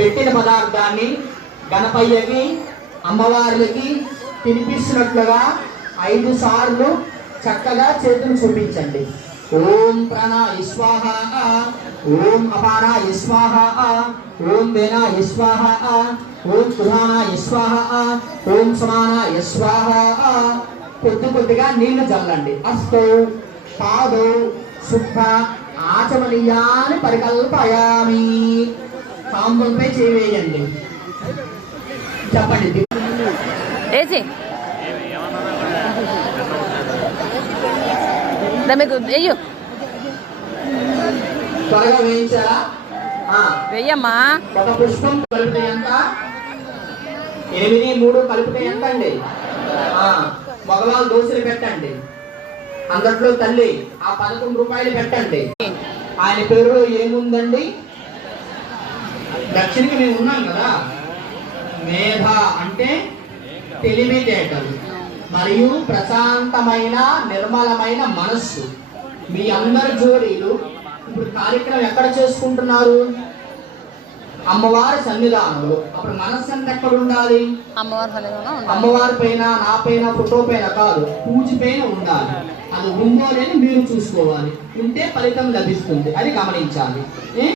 పెట్టిన పదార్థాన్ని గణపయ్యకి అమ్మవార్లకి తినిపిస్తున్నట్లుగా 5 సార్లు చక్కగా చేతులు చూపించండి. ఓం ప్రాణాయ స్వాహ, ఓం అపానాయ స్వాహ, ఓం వేనాయ స్వాహ, ఓం సుధానాయ స్వాహ, ఓం సమానాయ స్వాహ. కొద్దిగా నీళ్లు చల్లండి. అస్తో పాదో శుద్ధ ఆచమనీయాన్ని పరికల్పయామి. తాంబూలంపై చేవేయండి. చెప్పండి. త్వరగా వేయించారా? వెయ్యమ్మా. ఒక పుష్పం కలిపితే ఎంత? 8, 3 కలిపితే ఎంత అండి? మగవాళ్ళు దోశలు పెట్టండి. అందట్లో తల్లి ఆ 11 రూపాయలు పెట్టండి. ఆయన పేరులో ఏముందండి? దక్షిణకి మేము ఉన్నాం కదా. మేధ అంటే తెలివితేటలు మరియు ప్రశాంతమైన నిర్మలమైన మనస్సు. మీ అందరి జోడీలు ఇప్పుడు కార్యక్రమం ఎక్కడ చేసుకుంటున్నారు? అమ్మవారి సన్నిధానంలో. అప్పుడు మనస్సు అంతా ఎక్కడ ఉండాలి? అమ్మవారి పైన, నా పైన, ఫోటో పైన కాదు, పూజ పైన ఉండాలి. అది ఉందో లేని మీరు చూసుకోవాలి. ఉంటే ఫలితం లభిస్తుంది. అది గమనించాలి.